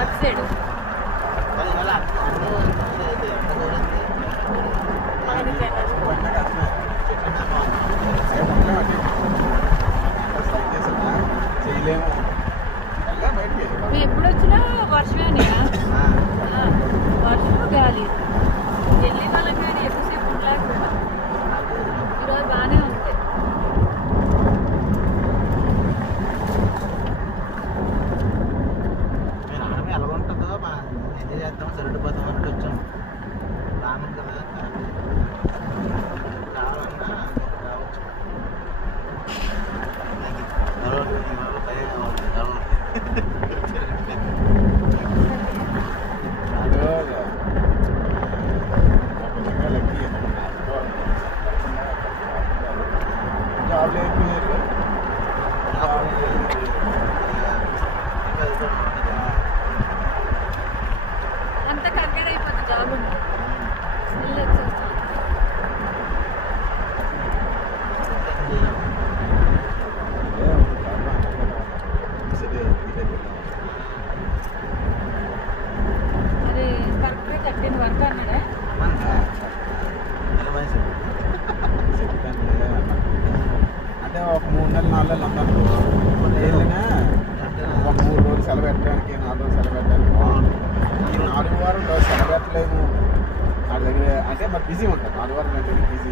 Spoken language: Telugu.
అటు సైడ్ చేయలేము ఎప్పుడు వచ్చినా వర్షమేనా వర్షం గాలి వెళ్ళి వాళ్ళం కానీ ఎక్కువసేపు ఉండలేకపోయినా ఈరోజు బాగానే ఉంది ఎలా ఉంటుందో ఎంజాయ్ చేస్తాం సరిడిపోతాం అన్నట్టు వచ్చాం రాను కదా రావాలన్నా రావచ్చు జాబ్ లేకపోయారు అంతా కంప్లీట్ అయిపోతుంది జాబ్ ఉంటే స్మెల్ వచ్చేస్తుంది అది కరెక్ట్గా కట్టిన వర్క్ అన్నాడే అంటే ఒక 3 నెలలు 4 నెలలు అందరూ ఏదైనా ఒక 3 రోజులు సెలవు పెట్టడానికి 4 రోజులు సెలవు పెట్టడానికి బాగుంటుంది. ఈ 4 వారం సెలవు పెట్టలేము వాళ్ళ దగ్గర అంటే మరి బిజీ ఉంటారు 4 వారం అంటే బిజీ